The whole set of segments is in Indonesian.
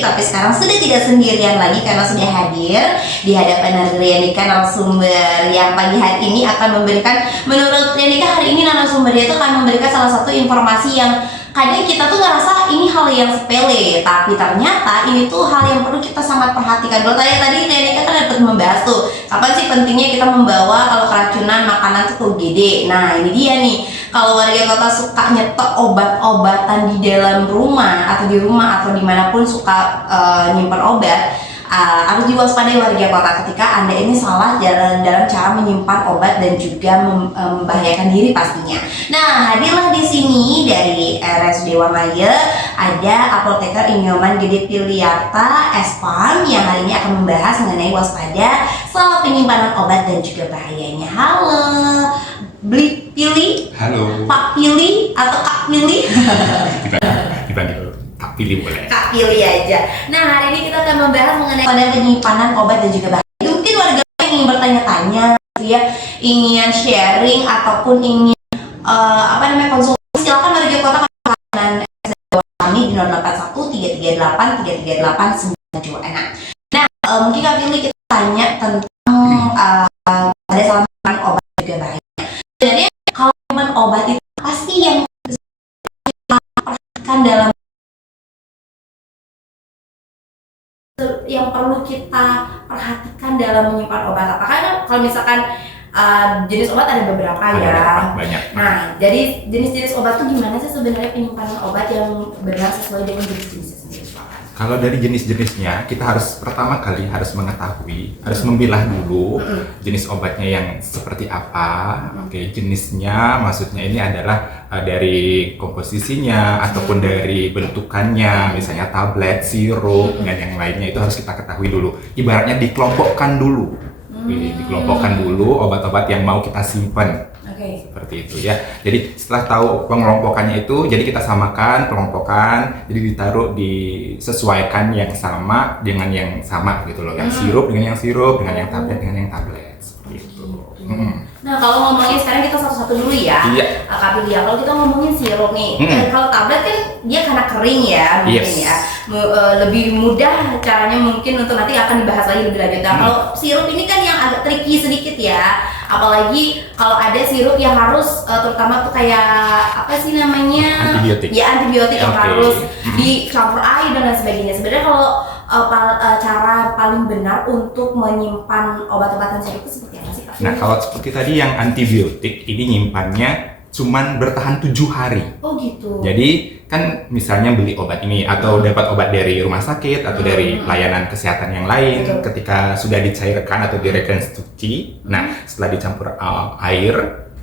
tapi sekarang sudah tidak sendirian lagi karena sudah hadir di hadapan Rianika, narasumber yang pagi hari ini akan memberikan, menurut Rianika hari ini narasumbernya itu akan memberikan salah satu informasi yang kadang kita tuh ngerasa ini hal yang sepele, tapi ternyata ini tuh hal yang perlu kita sangat perhatikan. Kalau tadi Rianika kan dapat membahas tuh kapan sih pentingnya kita membawa kalau keracunan makanan tuh ke UGD. Nah ini dia nih, kalau warga kota suka nyetok obat-obatan di dalam rumah atau di rumah atau dimanapun suka nyimpan obat, harus diwaspadai warga kota ketika Anda ini salah dalam cara menyimpan obat dan juga membahayakan diri pastinya. Nah, hadirlah di sini dari RSUD Wamaya ada apoteker Inyoman Gede Piliarta Espam yang hari ini akan membahas mengenai waspada soal penyimpanan obat dan juga bahayanya. Halo, Beli Pilih? Halo. Pak Pilih atau Kak Pilih? Dipanggil Kak Pilih boleh. Kak Pilih aja. Nah, hari ini kita akan membahas mengenai pada penyimpanan obat dan juga bahaya. Mungkin warga yang ingin bertanya-tanya, ya, ingin sharing ataupun ingin konsultasi, silakan warga kota makanan kami di 081 338 338 926. Nah, mungkin Kak Pilih kita tanya tentang pada saat makan obat dan juga bahaya. Sebenarnya kalau menyimpan obat itu pasti yang kita perhatikan dalam yang perlu kita perhatikan dalam menyimpan obat. Apakah kalau misalkan jenis obat ada beberapa ya. Banyak. Nah, jadi jenis-jenis obat itu gimana sih sebenarnya penyimpanan obat yang benar sesuai dengan jenis-jenisnya sendiri? Kalau dari jenis-jenisnya, kita harus pertama kali harus mengetahui, harus memilah dulu jenis obatnya yang seperti apa. Oke, jenisnya maksudnya ini adalah dari komposisinya ataupun dari bentukannya, misalnya tablet, sirup, dan yang lainnya itu harus kita ketahui dulu. Ibaratnya dikelompokkan dulu. Dikelompokkan dulu obat-obat yang mau kita simpan. Seperti itu ya. Jadi setelah tahu pengelompokannya itu, jadi kita samakan kelompokan, jadi ditaruh disesuaikan yang sama dengan yang sama gitu loh. Yang sirup dengan yang sirup, dengan yang tablet dengan yang tablet. Seperti itu. Nah, kalau ngomongin sekarang kita satu-satu dulu ya. Iya. Kak Billy, kalau kita ngomongin sirup nih, kalau tablet kan dia karena kering ya, mungkin ya. Lebih mudah caranya mungkin untuk nanti akan dibahas lagi lebih lanjut. Nah, kalau sirup ini kan yang agak tricky sedikit ya. Apalagi kalau ada sirup yang harus terutama tuh kayak apa sih namanya? Antibiotik. Ya, antibiotik yang harus dicampur air dan lain sebagainya. Sebenarnya kalau cara paling benar untuk menyimpan obat-obatan sirup itu seperti apa sih, Kak? Nah, kalau seperti tadi yang antibiotik ini nyimpannya cuman bertahan 7 hari. Oh gitu. Jadi kan misalnya beli obat ini atau dapat obat dari rumah sakit atau dari layanan kesehatan yang lain, ketika sudah dicairkan atau direkonstruksi, nah setelah dicampur air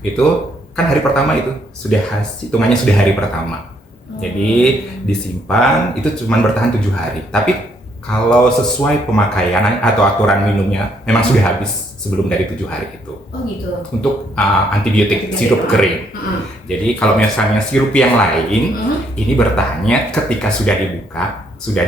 itu kan hari pertama itu sudah hitungannya sudah hari pertama. Jadi disimpan itu cuma bertahan 7 hari. Tapi kalau sesuai pemakaian atau aturan minumnya memang sudah habis sebelum dari 7 hari itu. Oh gitu. Untuk antibiotik sirup kering. Jadi kalau misalnya sirup yang lain ini bertahannya ketika sudah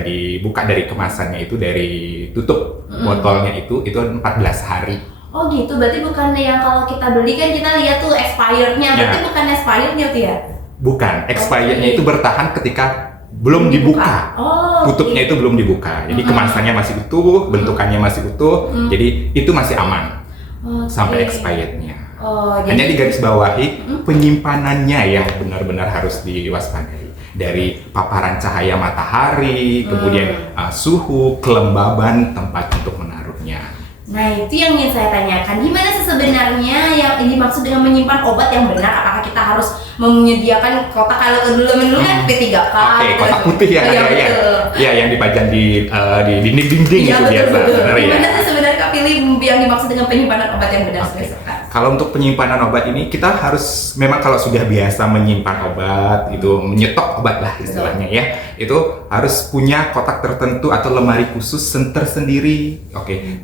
dibuka dari kemasannya itu, dari tutup botolnya itu 14 hari. Oh gitu, berarti bukan yang kalau kita beli kan kita lihat tuh expirednya, berarti bukan expirednya tuh ya? Bukan, expirednya itu bertahan ketika belum dibuka. Tutupnya itu belum dibuka. Jadi kemasannya masih utuh, bentukannya masih utuh. Jadi itu masih aman sampai expirednya. Hanya digarisbawahi penyimpanannya yang benar-benar harus diwaspadai. Dari paparan cahaya matahari, kemudian suhu, kelembaban tempat untuk menaruhnya. Nah, itu yang ingin saya tanyakan. Gimana sih sebenarnya yang dimaksud dengan menyimpan obat yang benar? Apakah kita harus menyediakan kotak kalau dulu kan P3K? Kotak putih yang ada ya. Ya, yang dipajang di dinding-dinding itu biasa. Gimana sih sebenarnya Kak Pilih yang dimaksud dengan penyimpanan obat yang benar? Kalau untuk penyimpanan obat ini kita harus memang kalau sudah biasa menyimpan obat itu, menyetok obat lah istilahnya ya, itu harus punya kotak tertentu atau lemari khusus tersendiri.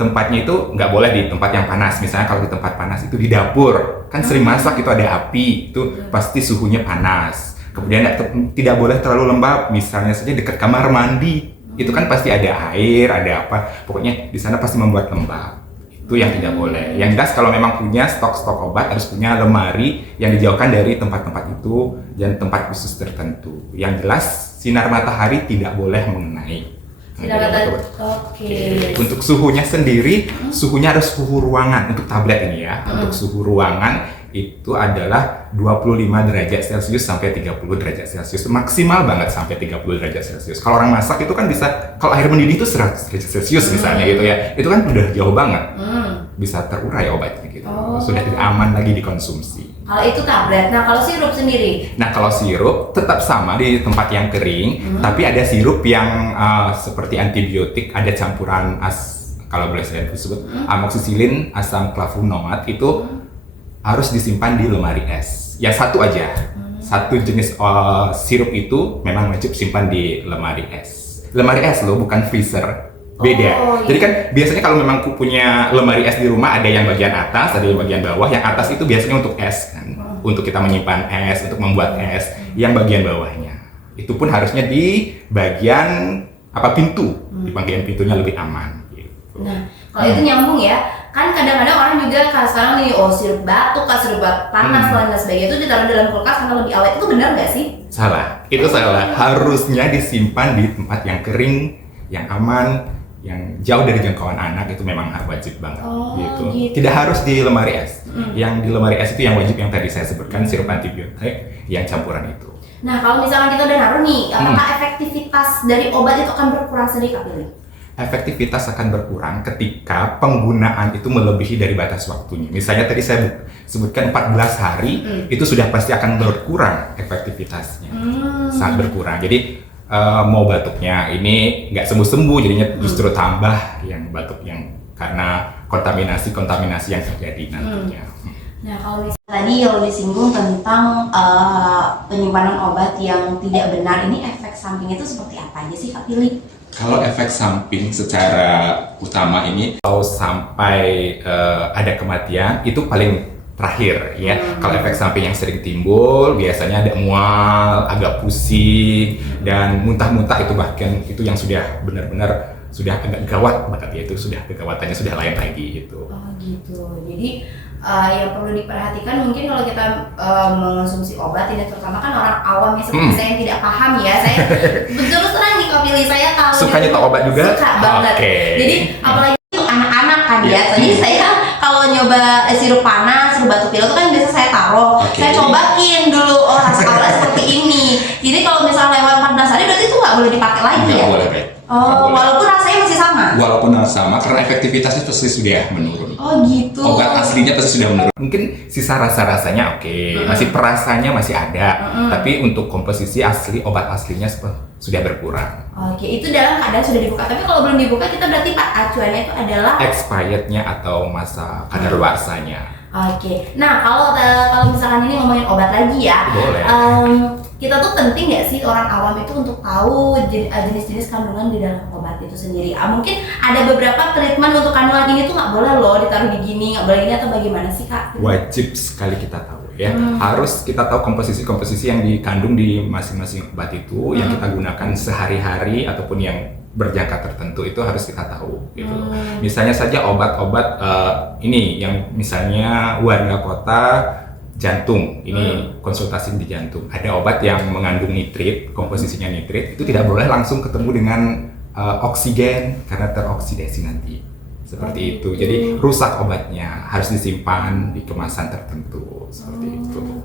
Tempatnya itu nggak boleh di tempat yang panas. Misalnya kalau di tempat panas itu di dapur, kan sering masak itu ada api, itu pasti suhunya panas. Kemudian tidak boleh terlalu lembab, misalnya saja dekat kamar mandi, itu kan pasti ada air, ada apa, pokoknya di sana pasti membuat lembab. Itu yang tidak boleh. Yang jelas kalau memang punya stok obat harus punya lemari yang dijauhkan dari tempat-tempat itu dan tempat khusus tertentu. Yang jelas sinar matahari tidak boleh mengenai. Sedangkan Jadi oke. Oke. Untuk suhunya sendiri, suhunya harus suhu ruangan untuk tablet ini ya. Untuk suhu ruangan itu adalah 25 derajat Celcius sampai 30 derajat Celcius. Maksimal banget sampai 30 derajat Celcius. Kalau orang masak itu kan bisa, kalau air mendidih itu 100 derajat Celcius misalnya gitu ya. Itu kan udah jauh banget. Bisa terurai obatnya gitu. Sudah tidak aman lagi dikonsumsi. Kalau itu tablet. Nah, kalau sirup sendiri? Nah, kalau sirup tetap sama di tempat yang kering, tapi ada sirup yang seperti antibiotik, ada campuran kalau boleh saya sebut, amoxicillin, asam flavonoid itu harus disimpan di lemari es. Yang satu aja, satu jenis sirup itu memang wajib simpan di lemari es. Lemari es loh, bukan freezer. Beda. Jadi kan biasanya kalau memang punya lemari es di rumah ada yang bagian atas, ada yang bagian bawah. Yang atas itu biasanya untuk es kan, untuk kita menyimpan es, untuk membuat es. Yang bagian bawahnya itu pun harusnya di bagian pintu. Di bagian pintunya lebih aman. Gitu. Nah, kalau itu nyambung ya. Kan kadang-kadang orang juga sekarang nih, sirup batuk, sirup panas, dan sebagainya itu ditaruh dalam kulkas karena lebih awet. Itu benar nggak sih? Salah. Itu salah. Harusnya disimpan di tempat yang kering, yang aman, yang jauh dari jangkauan anak. Itu memang wajib banget gitu. Tidak harus di lemari es. Yang di lemari es itu yang wajib yang tadi saya sebutkan, sirup antibiotik yang campuran itu. Nah, kalau misalkan kita udah naruh nih, apakah efektivitas dari obat itu akan berkurang sedikit, Kak Billy? Efektivitas akan berkurang ketika penggunaan itu melebihi dari batas waktunya. Misalnya tadi saya sebutkan 14 hari, itu sudah pasti akan berkurang efektivitasnya. Sangat berkurang. Jadi mau batuknya ini nggak sembuh-sembuh, jadinya justru tambah yang batuk yang karena kontaminasi yang terjadi nantinya. Nah, kalau misalnya tadi yang disinggung tentang penyimpanan obat yang tidak benar, ini efek sampingnya itu seperti apa aja sih, Kak Billy? Kalau efek samping secara utama ini, kalau sampai ada kematian, itu paling terakhir ya. Kalau efek samping yang sering timbul, biasanya ada mual, agak pusing, dan muntah-muntah itu bahkan itu yang sudah benar-benar sudah agak gawat banget ya, itu sudah kegawatannya sudah lain lagi gitu. Oh gitu. Jadi yang perlu diperhatikan mungkin kalau kita mengonsumsi obat ini, terutama kan orang awam ya seperti saya yang tidak paham ya, saya terus terang nih Kak Billy, saya kalau suka nyetok obat juga? Suka banget. Jadi apalagi anak-anak kan ya, jadi saya kalau nyoba sirup panas, sirup batuk pilek itu kan biasa saya taruh, saya cobain dulu, rasa awalnya seperti ini. Jadi kalau misalnya lewat 14 hari berarti itu nggak boleh dipakai lagi ya? Nggak boleh, Pak. Walaupun rasanya masih sama? Walaupun sama, karena efektivitasnya pasti sudah menurun. Oh gitu. Obat aslinya pasti sudah menurun. Mungkin sisa rasa-rasanya masih perasanya masih ada, tapi untuk komposisi asli, obat aslinya sudah berkurang. Oke, itu dalam keadaan sudah dibuka. Tapi kalau belum dibuka, kita berarti acuannya itu adalah expirednya atau masa kadaluarsanya. Oke. Nah, kalau misalkan ini ngomongin obat lagi ya. Boleh. Kita tuh penting nggak sih orang awam itu untuk tahu jenis-jenis kandungan di dalam obat itu sendiri? Mungkin ada beberapa treatment untuk kandungan ini tuh nggak boleh loh ditaruh di gini, nggak boleh ini, atau bagaimana sih, Kak? Wajib sekali kita tahu ya. Harus kita tahu komposisi-komposisi yang dikandung di masing-masing obat itu yang kita gunakan sehari-hari ataupun yang berjangka tertentu, itu harus kita tahu gitu. Misalnya saja obat-obat ini yang misalnya warga kota jantung, ini konsultasi di jantung. Ada obat yang mengandung nitrit, komposisinya nitrit, itu tidak boleh langsung ketemu dengan oksigen karena teroksidasi nanti. Seperti itu. Jadi rusak obatnya, harus disimpan di kemasan tertentu. Seperti itu.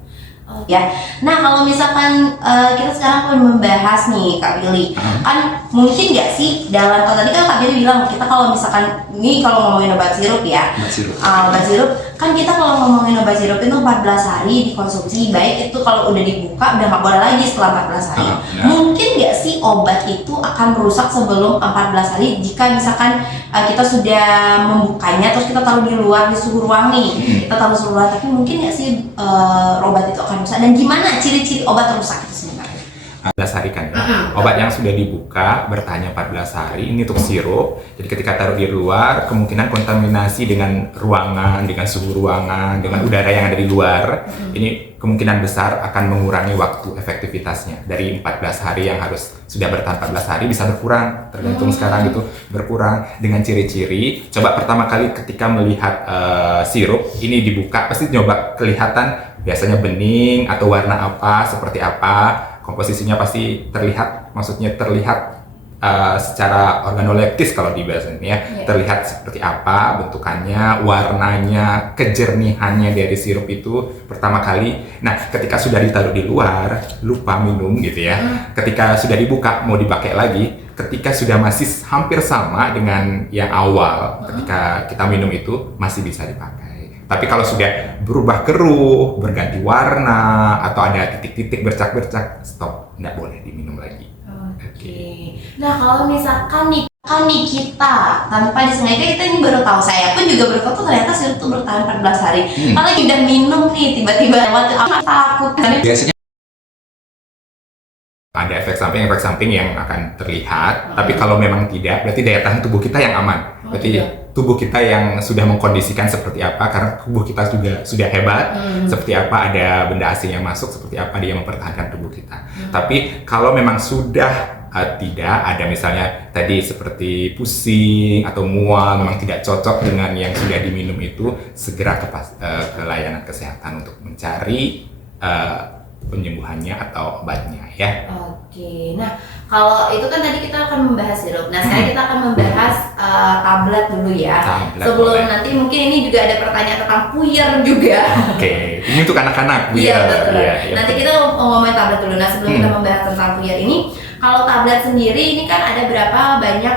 Ya, nah kalau misalkan kita sekarang akan membahas nih Kak Billy, kan mungkin nggak sih dalam, kalau tadi kan Kak Billy bilang kita kalau misalkan ini kalau ngomongin obat sirup ya, obat sirup kan kita kalau ngomongin obat sirup itu 14 hari dikonsumsi, baik itu kalau udah dibuka udah nggak boleh lagi setelah 14 hari. Mungkin nggak sih obat itu akan merusak sebelum 14 hari jika misalkan kita sudah membukanya terus kita taruh di luar di suhu ruang nih, kita taruh suhu ruang, tapi mungkin nggak sih obat itu akan rusak, dan gimana ciri-ciri obat rusak itu sebenarnya? 14 hari kan ya. Obat yang sudah dibuka bertahannya 14 hari ini untuk sirup. Jadi ketika taruh di luar, kemungkinan kontaminasi dengan ruangan, dengan suhu ruangan, dengan udara yang ada di luar, ini kemungkinan besar akan mengurangi waktu efektivitasnya. Dari 14 hari yang harus sudah bertahan 14 hari bisa berkurang, tergantung sekarang gitu, berkurang dengan ciri-ciri. Coba pertama kali ketika melihat sirup ini dibuka, pasti coba kelihatan biasanya bening atau warna apa, seperti apa, komposisinya pasti terlihat, maksudnya terlihat secara organoleptis kalau di bahasa ini ya, terlihat seperti apa bentukannya, warnanya, kejernihannya dari sirup itu pertama kali. Nah, ketika sudah ditaruh di luar, lupa minum gitu ya. Ketika sudah dibuka mau dipakai lagi, ketika sudah masih hampir sama dengan yang awal, ketika kita minum itu masih bisa dipakai. Tapi kalau sudah berubah keruh, berganti warna, atau ada titik-titik bercak-bercak, stop, nggak boleh diminum lagi. Oke. Nah, kalau misalkan nih kita tanpa disengaja, kita ini baru tahu, saya pun juga baru tahu tuh ternyata sirup tuh bertahan 14 hari. Kalau udah minum nih tiba-tiba lewat apa takut? Biasanya ada efek samping yang akan terlihat, tapi kalau memang tidak, berarti daya tahan tubuh kita yang aman. Berarti tubuh kita yang sudah mengkondisikan seperti apa, karena tubuh kita juga sudah hebat, seperti apa ada benda asing yang masuk, seperti apa dia mempertahankan tubuh kita. Tapi kalau memang sudah tidak ada, misalnya tadi seperti pusing atau mual, memang tidak cocok dengan yang sudah diminum itu, segera ke layanan kesehatan untuk mencari penyembuhannya atau obatnya ya. Oke, nah kalau itu kan tadi kita akan membahas sirup. Nah sekarang kita akan membahas tablet dulu ya. Tablet, sebelum boleh. Nanti mungkin ini juga ada pertanyaan tentang puyer juga. Oke, ini untuk anak-anak. Iya betul. Iya. Nanti kita ngomongin tablet dulu. Nah sebelum kita membahas tentang puyer ini, kalau tablet sendiri ini kan ada berapa banyak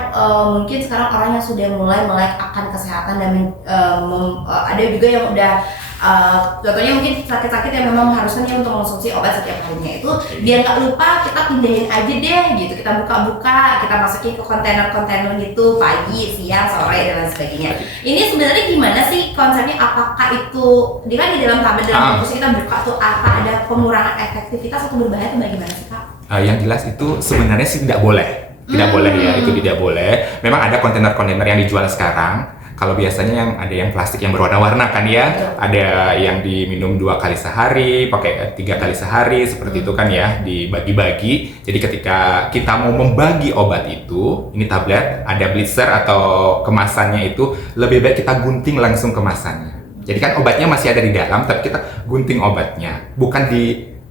mungkin sekarang orang yang sudah mulai melek akan kesehatan dan ada juga yang udah contohnya mungkin sakit-sakit yang memang mengharuskan dia untuk mengonsumsi obat setiap harinya itu, biar nggak lupa kita pindahin aja deh gitu, kita buka-buka, kita masukin ke kontainer-kontainer gitu pagi, siang, sore dan lain sebagainya. Ini sebenarnya gimana sih konsepnya? Apakah itu di dalam tablet dalam bungkus kita buka tuh apa ada pengurangan efektivitas atau berbahaya atau bagaimana sih Kak? Yang jelas itu sebenarnya sih tidak boleh. Tidak boleh ya, itu tidak boleh. Memang ada kontainer-kontainer yang dijual sekarang. Kalau biasanya yang ada yang plastik yang berwarna-warna kan ya, ada yang diminum 2 kali sehari, pakai 3 kali sehari, seperti itu kan ya, dibagi-bagi. Jadi ketika kita mau membagi obat itu, ini tablet, ada blister atau kemasannya itu, lebih baik kita gunting langsung kemasannya. Jadi kan obatnya masih ada di dalam, tapi kita gunting obatnya,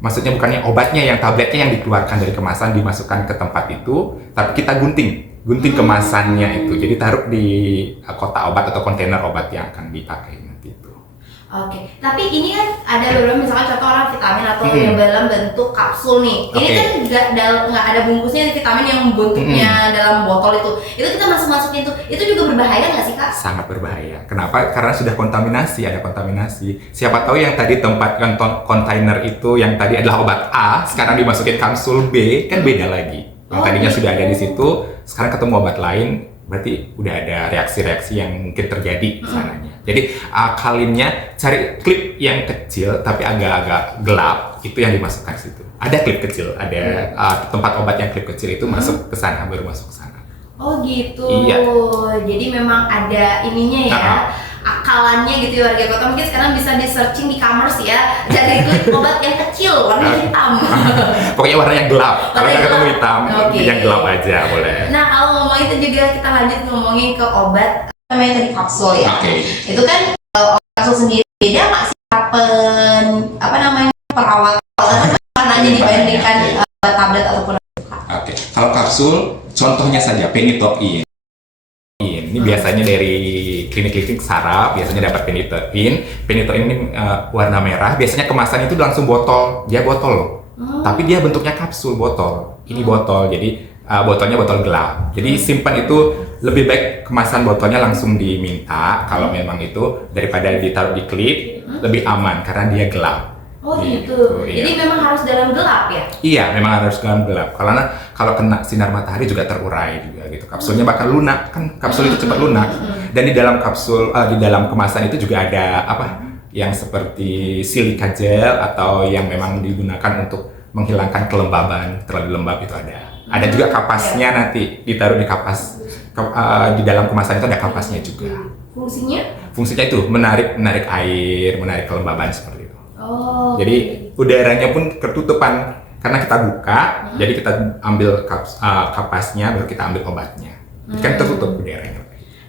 maksudnya bukannya obatnya yang tabletnya yang dikeluarkan dari kemasan dimasukkan ke tempat itu, tapi kita gunting kemasannya itu, jadi taruh di kotak obat atau kontainer obat yang akan dipakai nanti itu. Oke, tapi ini kan ada beberapa misalkan contoh orang vitamin atau yang dalam bentuk kapsul nih. Ini kan nggak ada bungkusnya vitamin yang bentuknya dalam botol itu kita masukin tuh, itu juga berbahaya nggak sih Kak? Sangat berbahaya. Kenapa? Karena sudah ada kontaminasi. Siapa tahu yang tadi tempat kontainer itu yang tadi adalah obat A, sekarang dimasukin kapsul B, kan beda lagi. Yang tadinya sudah ada di situ, sekarang ketemu obat lain, berarti udah ada reaksi-reaksi yang mungkin terjadi di sananya. Jadi kalinnya cari klip yang kecil tapi agak-agak gelap, itu yang dimasukkan situ. Ada klip kecil, ada tempat obat yang klip kecil itu masuk ke sana, baru masuk ke sana. Oh gitu. Iya. Jadi memang ada ininya ya. Akalannya gitu ya warga kota, mungkin sekarang bisa di searching di e-commerce ya, cari klip obat yang kecil warna hitam. Pokoknya warna yang gelap, kalau nggak ketemu hitam, yang gelap aja boleh. Nah kalau ngomong itu juga kita lanjut ngomongin ke obat namanya tadi kapsul ya. Itu kan kapsul sendiri beda nggak sih kapan perawatan warnanya dibandingkan tablet ataupun Kalau kapsul, contohnya saja penitoin. Ini biasanya dari klinik-klinik saraf, biasanya dapat penitoin. Penitoin ini warna merah, biasanya kemasan itu langsung botol, dia botol loh. Tapi dia bentuknya kapsul botol. Ini botol, jadi botolnya botol gelap. Jadi simpan itu lebih baik kemasan botolnya langsung diminta kalau memang itu, daripada ditaruh di klip, lebih aman karena dia gelap. Oh gitu. Jadi memang harus dalam gelap ya? Iya, memang harus dalam gelap. Karena kalau kena sinar matahari juga terurai juga gitu. Kapsulnya bakal lunak, kan kapsul itu cepat lunak. Dan di dalam kapsul, di dalam kemasan itu juga ada yang seperti silika gel atau yang memang digunakan untuk menghilangkan kelembaban, terlalu lembab itu ada. Ada juga kapasnya nanti ditaruh di kapas. Di dalam kemasan itu ada kapasnya juga. Fungsinya? Fungsinya itu menarik air, menarik kelembaban seperti itu. Oh. Jadi udaranya pun ketutupan karena kita buka, jadi kita ambil kapasnya baru kita ambil obatnya. Kan tertutup udaranya.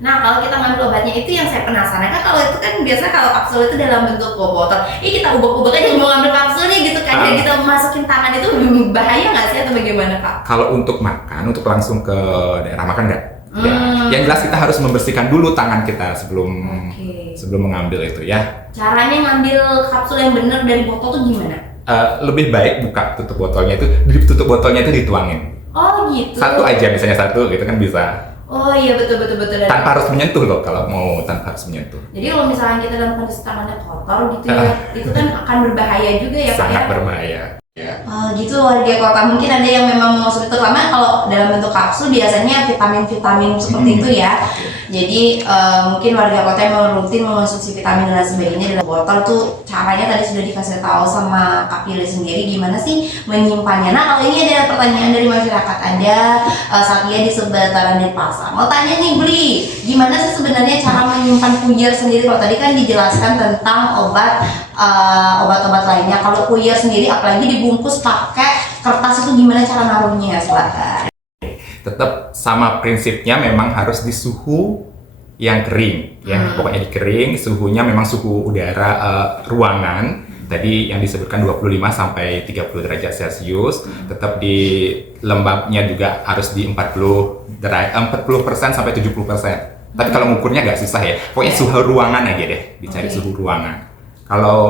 Nah kalau kita ngambil obatnya itu yang saya penasaran kan, kalau itu kan biasa kalau kapsul itu dalam bentuk botol, kita ubah-ubah aja mau ngambil kapsulnya gitu kan, dan kita masukin tangan itu bahaya nggak sih atau bagaimana Kak? Kalau untuk makan, untuk langsung ke daerah makan nggak. Ya. Yang jelas kita harus membersihkan dulu tangan kita sebelum mengambil itu ya. Caranya ngambil kapsul yang benar dari botol tuh gimana? Lebih baik buka tutup botolnya itu dituangin. Oh gitu. Satu aja, misalnya satu gitu kan bisa. Oh iya betul. Tanpa harus menyentuh loh, kalau mau tanpa harus menyentuh. Jadi kalau misalnya kita dalam kondisi tangannya kotor gitu ya, itu kan akan berbahaya juga ya Kak? Sangat berbahaya. Ya. Gitu warga kota, mungkin ada yang memang mau masuk, terutama kalau dalam bentuk kapsul biasanya vitamin seperti itu ya. Jadi mungkin warga kota yang mau rutin mengonsumsi vitamin dan sebagainya dalam botol tuh, caranya tadi sudah dikasih tahu sama Kak Pilih sendiri gimana sih menyimpannya. Nah kalau ini ada pertanyaan dari masyarakat, ada Satya di sebataran di pasar mau tanya nih, Bli, gimana sih sebenarnya cara menyimpan puyer sendiri? Kalau tadi kan dijelaskan tentang obat-obat lainnya, kalau puyer sendiri apalagi dibungkus pakai kertas itu gimana cara naruhnya? Silakan. Tetap sama prinsipnya, memang harus di suhu yang kering ya. Pokoknya dikering, suhunya memang suhu udara ruangan tadi yang disebutkan 25 sampai 30 derajat Celcius. Tetap di lembabnya juga harus di 40% sampai 70%. Tapi kalau mengukurnya agak susah ya. Pokoknya suhu ruangan aja deh, dicari suhu ruangan. Kalau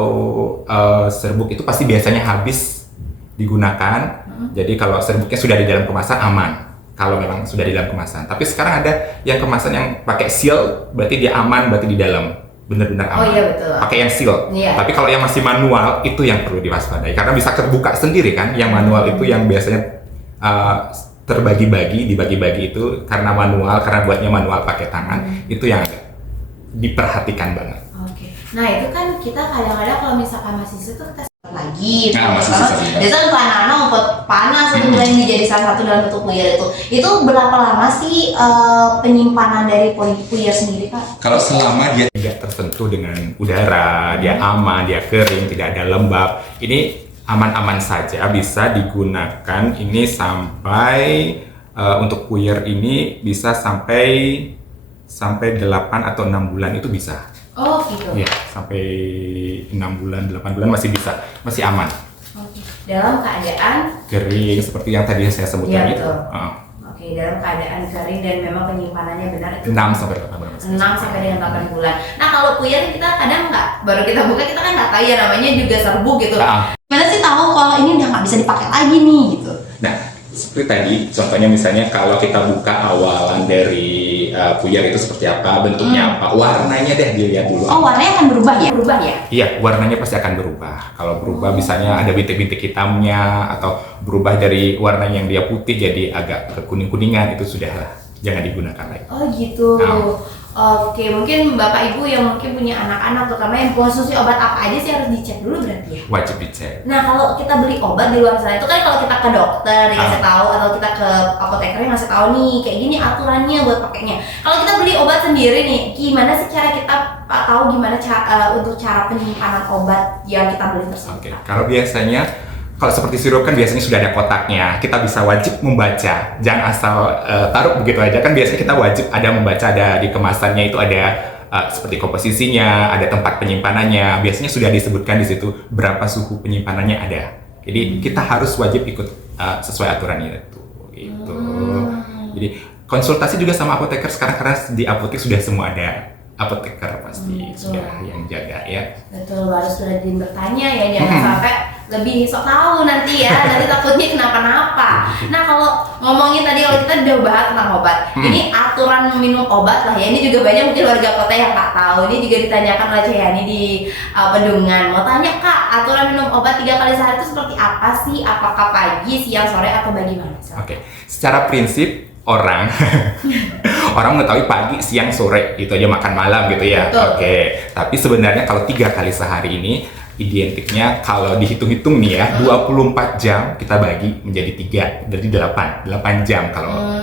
serbuk itu pasti biasanya habis digunakan. Jadi kalau serbuknya sudah di dalam kemasan aman. Kalau memang sudah di dalam kemasan. Tapi sekarang ada yang kemasan yang pakai seal, berarti dia aman, berarti di dalam benar-benar aman. Oh iya betul. Pakai yang seal. Iya. Tapi kalau yang masih manual itu yang perlu diwaspadai, karena bisa terbuka sendiri kan. Yang manual itu yang biasanya dibagi-bagi itu karena manual, karena buatnya manual pakai tangan, itu yang diperhatikan banget. Oke. Nah itu kan kita kadang-kadang kalau misalkan masih itu kita lagi, masih sisa. biasanya anak ngumpet panas itu yang dijadi salah satu dalam bentuk puyer itu berapa lama sih penyimpanan dari puyer sendiri Pak? Kalau selama dia tidak tersentuh dengan udara, dia aman, dia kering, tidak ada lembab, ini aman-aman saja, bisa digunakan. Ini sampai untuk puyer ini bisa sampai 8 atau 6 bulan itu bisa. Oh gitu. Iya, sampai 6 bulan, 8 bulan masih bisa, masih aman. Oke. Dalam keadaan kering seperti yang tadi saya sebutkan itu. Oke, dalam keadaan kering dan memang penyimpanannya benar itu 6 sampai 8 bulan. 6 sampai dengan 8 bulan. Nah, kalau puyer kita kadang baru kita buka kita kan nggak tahu ya, namanya juga serbuk gitu. Gimana sih tahu kalau ini udah nggak bisa dipakai lagi nih gitu? Nah, seperti tadi contohnya misalnya kalau kita buka awalan dari puyer itu seperti apa, bentuknya apa, warnanya deh dilihat dulu. Oh, warnanya akan berubah ya? Berubah ya? Iya, warnanya pasti akan berubah. Kalau berubah misalnya ada bintik-bintik hitamnya, atau berubah dari warna yang dia putih jadi agak ke kuning-kuningan, itu sudah jangan digunakan lagi. Oh gitu. Oke, mungkin Bapak Ibu yang mungkin punya anak-anak terutama yang konsumsi obat apa aja sih harus dicek dulu berarti ya? Wajib dicek. Nah kalau kita beli obat di luar sana itu kan kalau kita ke dokter dikasih tahu, atau kita ke apoteker ngasih tahu nih kayak gini aturannya buat pakainya. Kalau kita beli obat sendiri nih, gimana sih cara kita tahu gimana untuk cara penyimpanan obat yang kita beli tersebut? Oke, kalau biasanya kalau seperti sirup kan biasanya sudah ada kotaknya, kita bisa wajib membaca, jangan asal taruh begitu aja. Kan biasanya kita wajib ada membaca, ada di kemasannya itu ada seperti komposisinya, ada tempat penyimpanannya, biasanya sudah disebutkan di situ berapa suhu penyimpanannya ada. Jadi kita harus wajib ikut sesuai aturannya itu. Gitu. Jadi konsultasi juga sama apoteker sekarang, karena di apotek sudah semua ada apoteker pasti sudah yang jaga ya. Betul, harus rajin bertanya ya, jangan sampai lebih sok tahu nanti ya, nanti takutnya kenapa-napa. Nah kalau ngomongin tadi, kalau kita udah bahas tentang obat, ini aturan minum obat lah ya, ini juga banyak mungkin warga kota yang nggak tahu. Ini juga ditanyakan oleh Ceyani di Bendungan, mau tanya Kak, aturan minum obat 3 kali sehari itu seperti apa sih? Apakah pagi, siang, sore, atau bagaimana? Oke, secara prinsip orang mengetahui pagi, siang, sore itu aja makan malam gitu ya. Oke, tapi sebenarnya kalau 3 kali sehari ini identiknya kalau dihitung-hitung nih ya, 24 jam kita bagi menjadi 3, jadi 8 jam kalau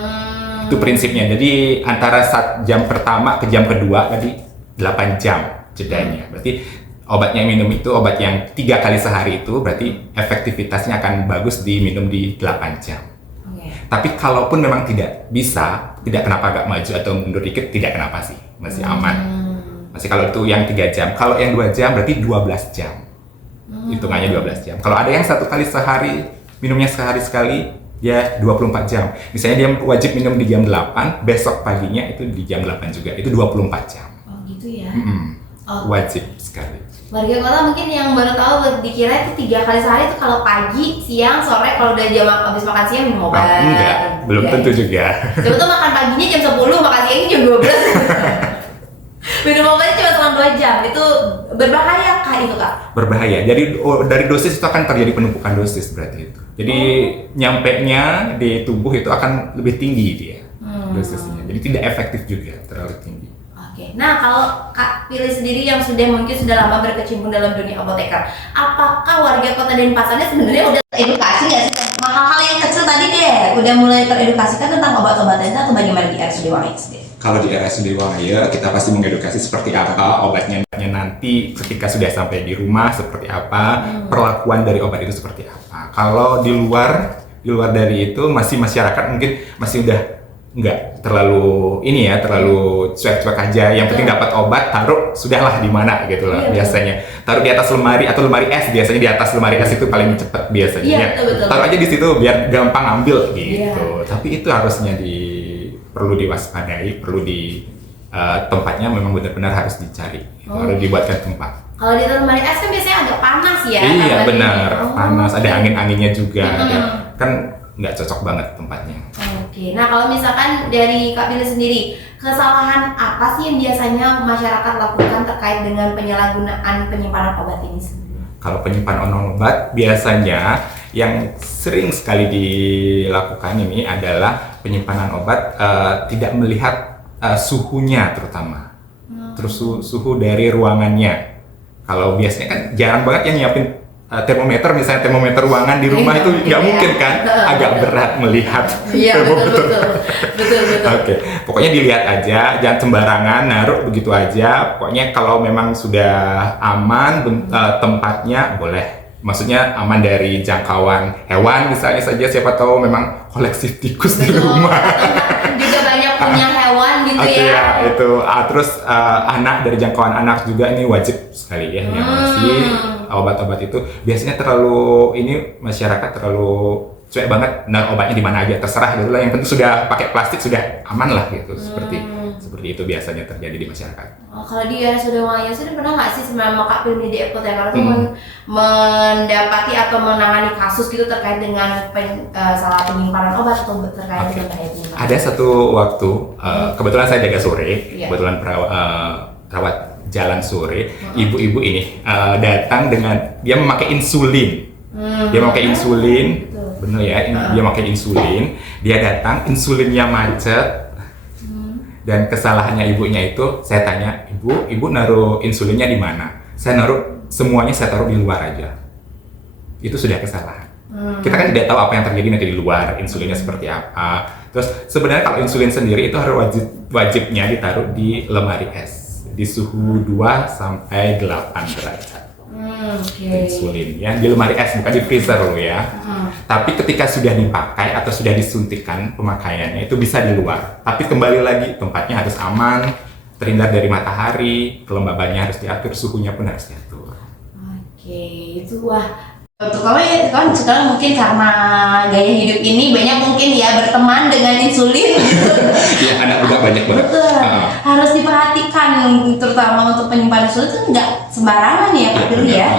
itu prinsipnya. Jadi antara jam pertama ke jam kedua tadi 8 jam jedanya. Berarti obatnya minum itu, obat yang 3 kali sehari itu berarti efektivitasnya akan bagus diminum di 8 jam. Tapi kalaupun memang tidak bisa, tidak kenapa agak maju atau mundur dikit, tidak kenapa sih, masih aman. Masih kalau itu yang 3 jam, kalau yang 2 jam berarti 12 jam. Hitungannya 12 jam. Kalau ada yang 1 kali sehari, minumnya sehari sekali, dia 24 jam. Misalnya dia wajib minum di jam 8, besok paginya itu di jam 8 juga, itu 24 jam. Oh gitu ya. Wajib sekali. Warga kota mungkin yang baru tahu dikira itu 3 kali sehari itu kalau pagi, siang, sore, kalau udah jam habis makan siang minum obat. Enggak, belum tentu juga. Coba tuh makan paginya jam 10, makan siangnya jam 12. Minum obatnya cuma selama 2 jam, itu berbahaya kah itu kak? Berbahaya, jadi dari dosis itu akan terjadi penumpukan dosis berarti itu. Jadi nyampenya di tubuh itu akan lebih tinggi dia dosisnya, jadi tidak efektif juga, terlalu tinggi. Oke, nah kalau Kak Pilih sendiri yang mungkin sudah lama berkecimpung dalam dunia apoteker, apakah warga kota Denpasarnya sebenarnya udah edukasi nggak sih? Hal-hal yang kecil tadi deh, udah mulai teredukasikan tentang obat-obatan atau bagaimana di RSUD Wangaya sendiri? Kalau di RSUD Wangaya kita pasti mengedukasi seperti apa obatnya nanti ketika sudah sampai di rumah seperti apa, perlakuan dari obat itu seperti apa. Kalau di luar dari itu masih masyarakat mungkin masih udah nggak terlalu terlalu cuek-cuek aja. Yang penting dapat obat, taruh sudahlah di mana gitu lah biasanya. Taruh di atas lemari atau lemari es, biasanya di atas lemari es itu paling cepat biasanya. Iya, betul. Taruh aja di situ biar gampang ambil gitu. Tapi itu harusnya perlu diwaspadai, perlu tempatnya memang benar-benar harus dicari. Harus dibuatkan tempat. Kalau di lemari es kan biasanya agak panas ya. Iya benar, panas, ada angin-anginnya juga. Kan nggak cocok banget tempatnya. Oke, nah kalau misalkan dari Kak Billy sendiri, kesalahan apa sih yang biasanya masyarakat lakukan terkait dengan penyalahgunaan penyimpanan obat ini sendiri? Kalau penyimpanan obat, biasanya yang sering sekali dilakukan ini adalah penyimpanan obat tidak melihat suhunya terutama. Terus suhu dari ruangannya. Kalau biasanya kan jarang banget yang nyiapin termometer, misalnya termometer ruangan di rumah itu nggak mungkin kan, agak berat melihat betul. Oke, pokoknya dilihat aja, jangan sembarangan naruh begitu aja. Pokoknya kalau memang sudah aman tempatnya boleh, maksudnya aman dari jangkauan hewan misalnya saja, siapa tahu memang koleksi tikus di rumah. Juga banyak punya hewan gitu ya. Itu terus anak, dari jangkauan anak juga ini wajib sekali ya, yang masih obat-obat itu biasanya masyarakat terlalu cuek banget. Nah, obatnya di mana aja terserah gitu lah, yang penting sudah pakai plastik sudah aman lah gitu. Seperti itu biasanya terjadi di masyarakat. Kalau di RSUD Wangaya sendiri pernah nggak sih selama Kak Pilmi di apoteker itu mendapati atau menangani kasus gitu terkait dengan salah penyimpanan obat atau terkait dengan bahaya penyimpanan? Ada satu waktu kebetulan saya jaga sore, kebetulan perawat jalan sore, ibu-ibu ini datang dengan dia memakai insulin. Dia memakai insulin, bener ya, dia memakai insulin. Dia datang, insulinnya macet. Dan kesalahannya ibunya itu, saya tanya, ibu naruh insulinnya di mana? Saya semuanya saya taruh di luar aja. Itu sudah kesalahan. Kita kan tidak tahu apa yang terjadi nanti di luar, insulinnya seperti apa. Terus sebenarnya kalau insulin sendiri itu harus wajibnya ditaruh di lemari es, di suhu 2 sampai 8 derajat. Insulin ya, di lemari es, bukan di freezer loh ya. Tapi ketika sudah dipakai atau sudah disuntikan pemakaiannya itu bisa di luar. Tapi kembali lagi tempatnya harus aman, terhindar dari matahari, kelembabannya harus diatur, suhunya pun harus diatur. Oke, itu Kalau kan sekarang mungkin karena gaya hidup ini banyak mungkin ya berteman dengan insulin. Iya, anak juga banyak banget. Betul. Harus diperhatikan terutama untuk penyimpanan insulin itu nggak sembarangan ya Pak Pilih ya.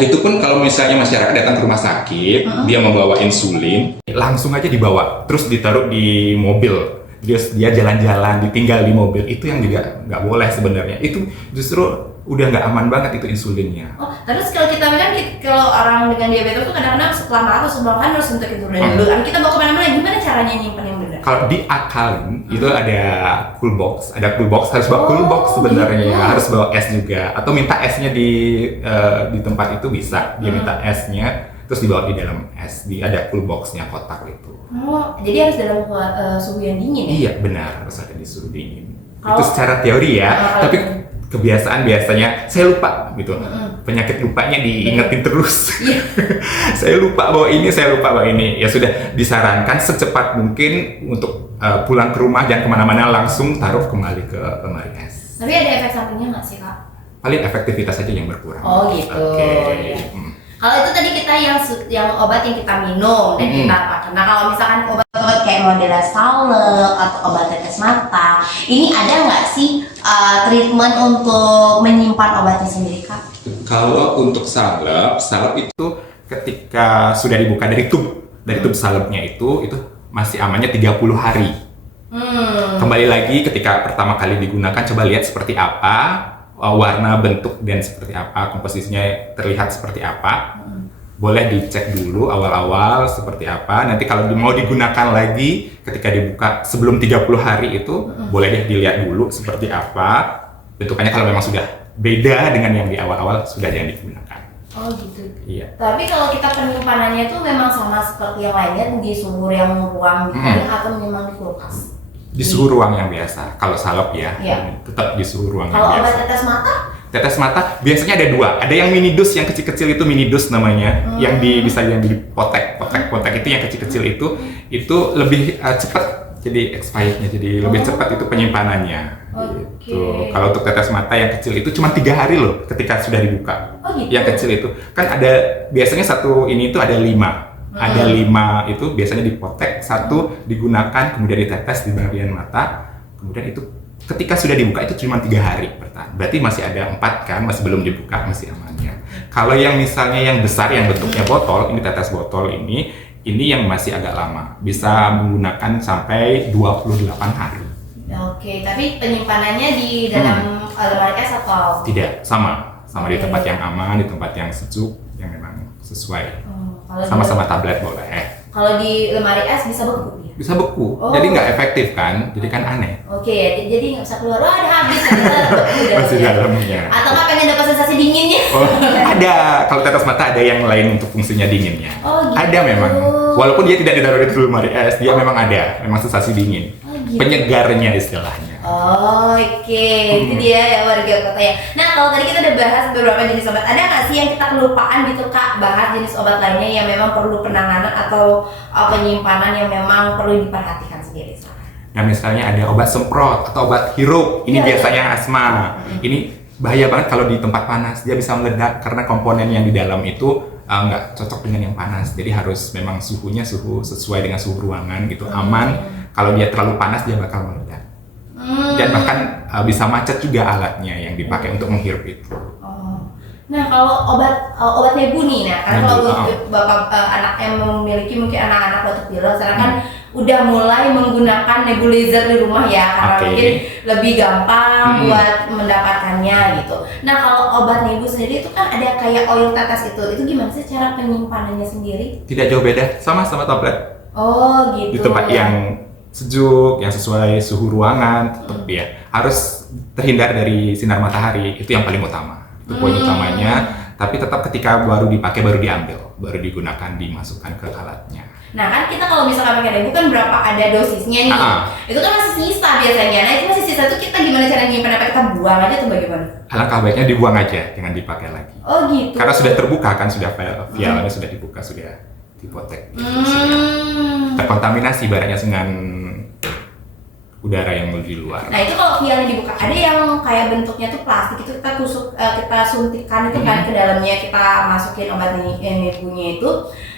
Itu pun kalau misalnya masyarakat datang ke rumah sakit, dia membawa insulin, langsung aja dibawa, terus ditaruh di mobil. Dia jalan-jalan, ditinggal di mobil, itu yang juga nggak boleh sebenarnya. Itu justru udah nggak aman banget itu insulinnya. Terus kalau kita bilang kalau orang dengan diabetes tuh kadang-kadang setelah makan atau sebelum makan harus suntik insulin dulu. Kita bawa kemana-mana, gimana caranya nyimpen yang benar? Kalau diakalin itu ada cool box, harus bawa cool box sebenarnya, harus bawa es juga, atau minta esnya di tempat itu bisa, dia minta esnya, terus dibawa di dalam es, ada cool boxnya kotak itu. Jadi harus dalam suhu yang dingin ya? Iya benar, harus ada di suhu dingin. Itu secara teori ya, tapi kebiasaan biasanya saya lupa gitu. penyakit lupanya diingetin terus. Iya. Saya lupa bawa ini, saya lupa bawa ini. Ya sudah, disarankan secepat mungkin untuk pulang ke rumah, jangan kemana-mana, langsung taruh kembali ke lemari es. Tapi ada efek sampingnya nggak sih, Kak? Paling efektivitas saja yang berkurang. Oh gitu. Oke. Ya. Kalau itu tadi kita yang obat yang kita minum dan kita pakai. Nah kalau misalkan obat-obat kayak model salep atau obat tetes mata, ini ada nggak sih treatment untuk menyimpan obatnya sendiri, Kak? Kalau untuk salep itu ketika sudah dibuka dari tub salepnya itu masih amannya 30 hari. Kembali lagi ketika pertama kali digunakan, coba lihat seperti apa, warna, bentuk, dan seperti apa, komposisinya terlihat seperti apa. Boleh dicek dulu awal-awal seperti apa. Nanti kalau mau digunakan lagi ketika dibuka sebelum 30 hari itu, boleh deh dilihat dulu seperti apa bentukannya. Kalau memang sudah beda dengan yang di awal-awal, sudah jangan digunakan. Oh gitu. Iya. Tapi kalau kita penyimpanannya itu memang sama seperti yang lainnya, di suhu yang ruang gitu atau memang di kulkas? Di suhu ruang yang biasa. Kalau salep ya, tetap di suhu ruang yang biasa. Kalau obat tetes mata? Tetes mata biasanya ada dua. Ada yang mini dus, yang kecil-kecil itu mini dus namanya, yang bisa yang dipotek itu yang kecil-kecil itu lebih cepat jadi expirednya, jadi lebih cepat itu penyimpanannya. Gitu. Kalau untuk tetes mata yang kecil itu cuma 3 hari loh ketika sudah dibuka. Gitu. Yang kecil itu kan ada biasanya satu ini itu ada 5. Ada 5 itu biasanya dipotek, 1 digunakan, kemudian ditetes di bagian mata, kemudian itu ketika sudah dibuka itu cuma 3 hari bertahan. Berarti masih ada 4 kan, masih belum dibuka, masih amannya. Kalau yang misalnya yang besar, yang bentuknya botol, ini tetes botol ini yang masih agak lama, bisa menggunakan sampai 28 hari. Oke, tapi penyimpanannya di dalam lemari es atau? Tidak, sama di tempat yang aman, di tempat yang sejuk, yang memang sesuai. Sama-sama tablet boleh. Kalau di lemari es bisa beku? Bisa beku, jadi nggak efektif kan, jadi kan aneh. Oke, jadi nggak bisa keluar, ada habis. Masih dalamnya. Atau nggak pengen dapat sensasi dinginnya? Oh, ada. Kalau tetes mata ada yang lain untuk fungsinya dinginnya. Oh, gitu. Ada memang. Walaupun dia tidak ditaruh di lemari es, dia memang ada, memang sensasi dingin. Gitu. Penyegarnya istilahnya. Oke. Itu dia ya warga kota ya. Nah kalau tadi kita udah bahas beberapa jenis obat, ada nggak sih yang kita kelupaan gitu Kak, bahas jenis obat lainnya yang memang perlu penanganan atau penyimpanan yang memang perlu diperhatikan sendiri? Nah misalnya ada obat semprot atau obat hirup, ini biasanya asma. Ini bahaya banget kalau di tempat panas, dia bisa meledak karena komponen yang di dalam itu nggak cocok dengan yang panas. Jadi harus memang suhunya sesuai dengan suhu ruangan gitu, aman. Kalau dia terlalu panas dia bakal meledak. Dan bahkan bisa macet juga alatnya yang dipakai untuk menghirup itu. Nah kalau obat nebu nih, nah kan kalau bapak anak yang memiliki mungkin anak-anak batuk pilek, sekarang kan udah mulai menggunakan nebulizer di rumah ya, karena mungkin lebih gampang buat mendapatkannya gitu. Nah kalau obat nebu sendiri itu kan ada kayak oil tetes itu gimana sih cara penyimpanannya sendiri? Tidak jauh beda, sama tablet. Oh gitu. Di tempat yang sejuk, yang sesuai suhu ruangan, tetap ya harus terhindar dari sinar matahari, itu yang paling utama. Itu poin utamanya. Tapi tetap ketika baru dipakai, baru diambil, baru digunakan, dimasukkan ke alatnya. Nah kan kita kalau misalkan pakai nebu kan berapa ada dosisnya nih, itu kan masih sisa biasanya. Nah itu masih sisa tuh kita gimana cara nyimpen, apa kita buang aja atau bagaimana? Alangkah baiknya dibuang aja, jangan dipakai lagi. Oh gitu. Karena sudah terbuka kan, sudah vialnya sudah dibuka, sudah dipotek. Terkontaminasi barangnya dengan udara yang di luar. Nah itu kalau vialnya dibuka, ada yang kayak bentuknya tuh plastik itu kita suntikan itu kan ke dalamnya, kita masukin obat nebunya itu.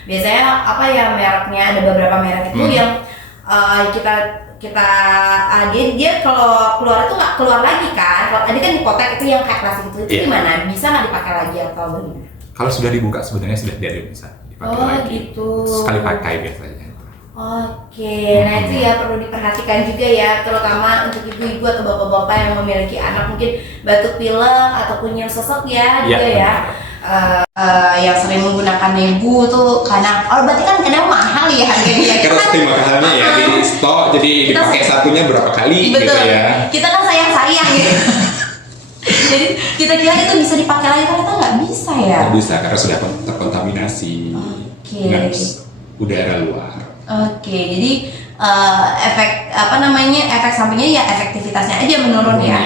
Biasanya apa ya mereknya, ada beberapa merek itu yang dia kalau keluar itu nggak keluar lagi kan. Kalau tadi kan dipotek itu yang kayak plastik itu gimana? Bisa nggak dipakai lagi atau bagaimana? Kalau sudah dibuka sebenarnya sudah tidak bisa dipakai lagi. Gitu. Sekali pakai biasanya. Oke, nah itu ya perlu diperhatikan juga ya, terutama untuk ibu-ibu atau bapak-bapak yang memiliki anak mungkin batuk pilek ataupun yang sesek ya juga ya. Yang sering menggunakan nebu tuh karena berarti kan kadang mahal ya harganya. Karena saking mahalnya ya di stok, jadi dipakai satunya berapa kali. Betul. Gitu ya. Kita kan sayang gitu. Jadi kita kira itu bisa dipakai lagi, ternyata nggak bisa ya. Nggak bisa karena sudah terkontaminasi dengan udara luar. Jadi efek sampingnya ya efektivitasnya aja menurun ya.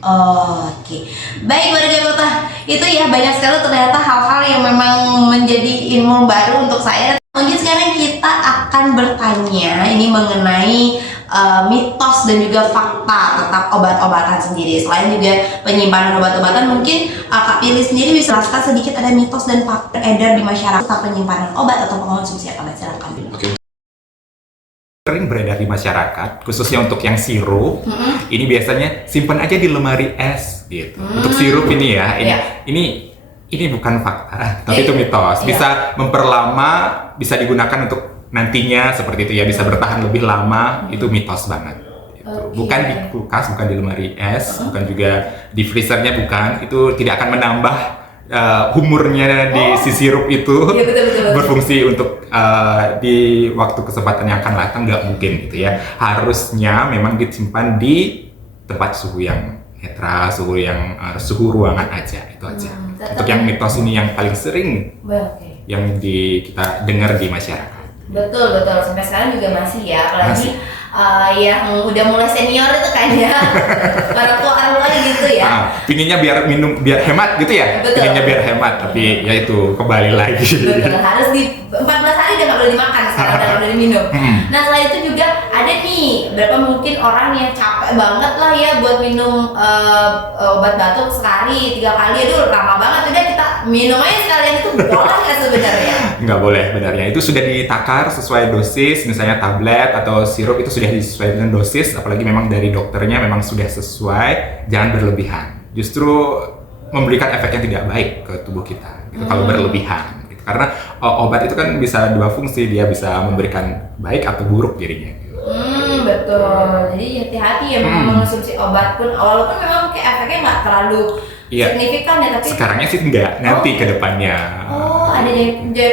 Oke, baik warga kota, itu ya banyak sekali ternyata hal-hal yang memang menjadi ilmu baru untuk saya. Mungkin sekarang kita akan bertanya ini mengenai mitos dan juga fakta tentang obat-obatan sendiri. Selain juga penyimpanan obat-obatan, mungkin Kak Pilih sendiri bisa jelaskan sedikit ada mitos dan fakta edar di masyarakat tentang penyimpanan obat atau pengonsumsi obat. Silakan. Oke. Sering beredar di masyarakat, khususnya untuk yang sirup, ini biasanya simpan aja di lemari es gitu. Untuk sirup ini ya, ini bukan fakta, tapi itu mitos. Bisa memperlama, bisa digunakan untuk nantinya seperti itu ya, bisa bertahan lebih lama, itu mitos banget. Gitu. Bukan di kulkas, bukan di lemari es, bukan juga di freezernya, bukan. Itu tidak akan menambah humornya di si sirup itu. Iya, betul. Berfungsi untuk di waktu kesempatan yang akan datang, nggak mungkin gitu ya. Harusnya memang disimpan di tempat suhu yang netral, suhu ruangan aja, itu aja. Untuk yang mitos ini yang paling sering yang kita dengar di masyarakat. Betul, sampai sekarang juga masih ya, apalagi yang udah mulai senior itu kan ya, para tua gitu ya. Pinginnya biar minum, biar hemat gitu ya. Betul. Pinginnya biar hemat, tapi ya itu kembali lagi. Betul, harus di 14 hari udah nggak boleh dimakan, sekarang udah nggak boleh diminum. Nah setelah itu juga ada nih berapa mungkin orang yang capek banget lah ya buat minum obat batuk sekali, 3 kali, aduh lama banget, udah kita minum aja sekalian. Itu boleh nggak sebenarnya? Nggak boleh benarnya, itu sudah ditakar sesuai dosis, misalnya tablet atau sirup itu sudah disesuaikan dosis, apalagi memang dari dokternya memang sudah sesuai, jangan berlebihan. Justru memberikan efek yang tidak baik ke tubuh kita, gitu, kalau berlebihan. Gitu. Karena obat itu kan bisa 2 fungsi, dia bisa memberikan baik atau buruk dirinya. Gitu. Betul. Jadi hati-hati ya mengonsumsi obat pun, walaupun memang kayak efeknya nggak terlalu signifikan ya, tapi sekarangnya sih enggak, nanti ke depannya. Ada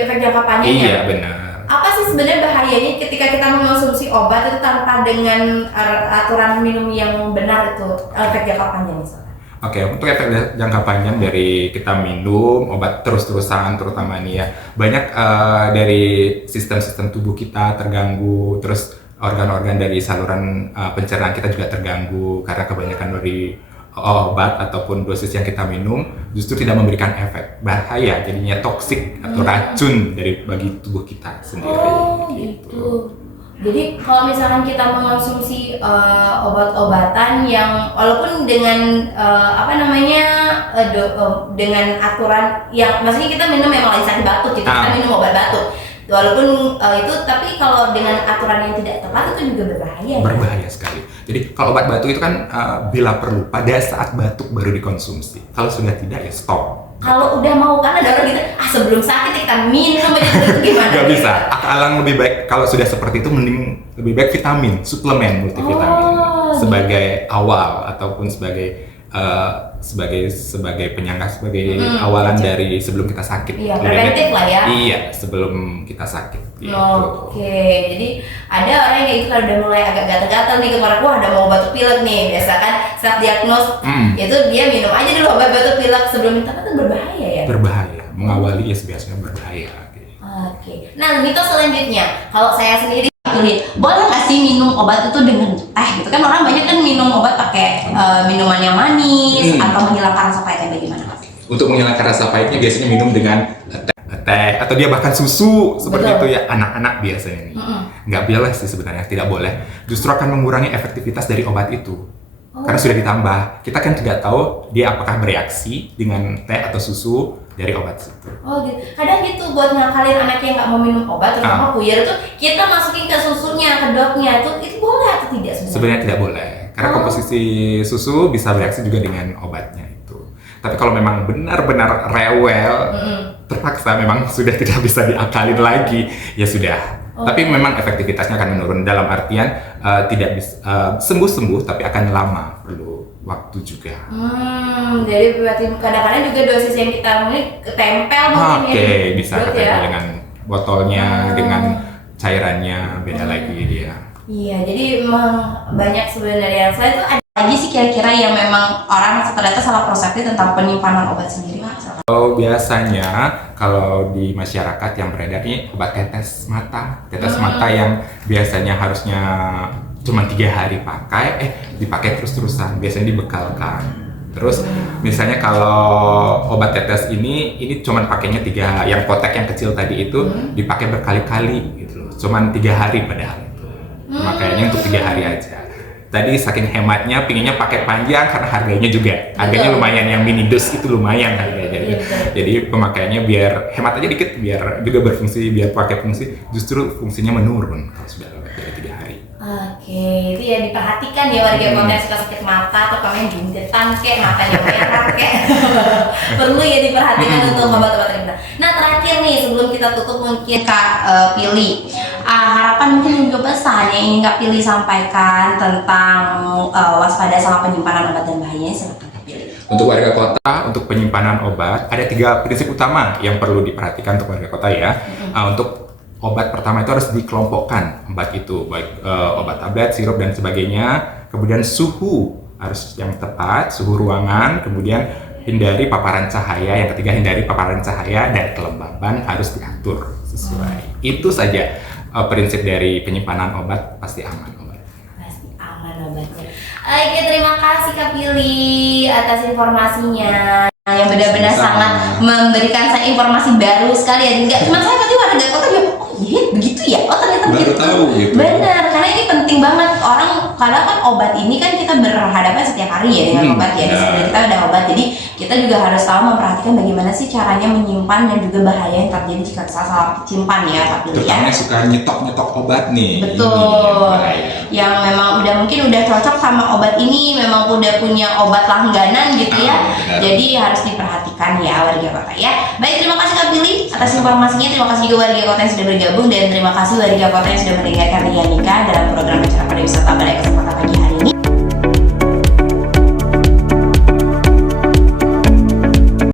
efek jangka panjang ya? Iya, benar. Apa sih sebenarnya bahayanya ketika kita mengonsumsi obat itu tanpa dengan aturan minum yang benar itu, efek jangka panjang misalnya? Oke, untuk efek jangka panjang dari kita minum obat terus-terusan, terutama nih ya, banyak dari sistem-sistem tubuh kita terganggu, terus organ-organ dari saluran pencernaan kita juga terganggu karena kebanyakan dari obat ataupun dosis yang kita minum justru tidak memberikan efek, bahaya, jadinya toksik atau racun bagi tubuh kita sendiri. Gitu. Jadi kalau misalkan kita mengonsumsi obat-obatan yang walaupun dengan dengan aturan yang maksudnya kita minum memang lagi sakit batuk gitu, kita minum obat batuk. Walaupun itu, tapi kalau dengan aturan yang tidak tepat itu juga berbahaya. Berbahaya sekali. Jadi kalau obat batuk itu kan bila perlu pada saat batuk baru dikonsumsi. Kalau sudah tidak ya stop. Kalau udah mau, kan ada orang gitu, sebelum sakit kita minum aja, itu gimana? Gak bisa. Alang lebih baik kalau sudah seperti itu, mending lebih baik vitamin, suplemen multivitamin sebagai awal ataupun sebagai penyangga, sebagai awalan dari sebelum kita sakit. Iya, preventif lah ya. Iya, sebelum kita sakit. Gitu. Oke, jadi ada orang yang itu kalau udah mulai agak gatal-gatal nih kemarin, wah ada mau batuk pilek nih, biasa kan saat diagnos itu dia minum aja dulu obat batuk pilek sebelum minta, kan berbahaya ya? Berbahaya, mengawali ya biasanya berbahaya. Oke, nah mitos selanjutnya, kalau saya sendiri boleh nggak sih minum obat itu dengan teh gitu kan, orang banyak kan minum obat pakai minuman yang manis atau menghilangkan rasa pahit, bagaimana Mas? Untuk menghilangkan rasa pahitnya biasanya minum dengan teh atau dia bahkan susu seperti itu ya, anak-anak biasanya nih. Nggak boleh sih sebenarnya, tidak boleh, justru akan mengurangi efektivitas dari obat itu. Karena sudah ditambah, kita kan tidak tahu dia apakah bereaksi dengan teh atau susu dari obat itu. Oh gitu. Kadang gitu buat ngakalin anak yang nggak mau minum obat, terutama puyer itu kita masukin ke susunya, ke dotnya, itu boleh atau tidak sebenarnya? Sebenarnya tidak boleh, karena komposisi susu bisa bereaksi juga dengan obatnya itu. Tapi kalau memang benar-benar rewel, terpaksa memang sudah tidak bisa diakalin lagi, ya sudah. Tapi memang efektivitasnya akan menurun, dalam artian tidak bisa sembuh-sembuh, tapi akan lama, perlu waktu juga. Jadi berarti kadang-kadang juga dosis yang kita ini ketempel mungkin ya. Bisa ketempel dengan botolnya, dengan cairannya, beda lagi dia. Iya, jadi memang banyak sebenarnya. Selain itu ada lagi sih kira-kira yang memang orang ternyata salah persepsi tentang penyimpanan obat sendiri, Pak? Biasanya kalau di masyarakat yang beredar ini obat tetes mata yang biasanya harusnya cuma 3 hari pakai, dipakai terus-terusan, biasanya dibekalkan. Terus misalnya kalau obat tetes ini cuman pakainya 3, yang kotak yang kecil tadi itu dipakai berkali-kali gitu loh. Cuman 3 hari padahal itu. Makanya untuk 3 hari aja. Tadi saking hematnya pinginnya pakai panjang karena harganya lumayan, yang mini dose itu lumayan harganya. Jadi pemakaiannya biar hemat aja dikit, biar juga berfungsi, biar pakai fungsi, justru fungsinya menurun kalau sudah lewat dari 3 hari. Oke, itu ya diperhatikan ya warga kota yang suka sakit mata atau kalian jungketan kayak matanya merah kayak perlu ya diperhatikan untuk obat-obat kita. Nah terakhir nih sebelum kita tutup mungkin Kak Pilih harapan mungkin juga pesan yang ingin Kak Pilih sampaikan tentang waspada sama penyimpanan obat dan bahayanya, silakan Kak Pilih. Untuk warga kota, untuk penyimpanan obat ada 3 prinsip utama yang perlu diperhatikan untuk warga kota ya. Untuk obat pertama itu harus dikelompokkan obat itu, baik obat tablet, sirup dan sebagainya. Kemudian suhu harus yang tepat, suhu ruangan. Kemudian hindari paparan cahaya. Yang ketiga hindari paparan cahaya dan kelembaban harus diatur sesuai. Itu saja prinsip dari penyimpanan obat, pasti aman obat. Pasti aman obatnya. Oke, terima kasih Kak Pilih atas informasinya yang benar-benar sangat memberikan saya informasi baru sekali ya. Enggak cuma saya, tapi warga kota juga begitu ya, ternyata baru begitu. tahu gitu. Benar, karena ini penting banget. Orang kadang kan obat ini kan kita berhadapan setiap hari ya dengan obat ya. Di sebelah kita ada obat, jadi kita juga harus tahu memperhatikan bagaimana sih caranya menyimpan dan juga bahaya yang terjadi jika salah simpan ya Kak Pilih ya. Terutama suka nyetok obat nih. Betul. Yang memang mungkin udah cocok sama obat ini, memang udah punya obat langganan gitu ya. Benar. Jadi harus diperhatikan ya warga kota ya. Baik, terima kasih Kak Pilih atas informasinya. Terima kasih juga warga kota yang sudah bergabung, dan terima kasih warga kota yang sudah mendengarkan Ria Nikah dalam program acara pariwisata pada kesempatan pagi hari ini.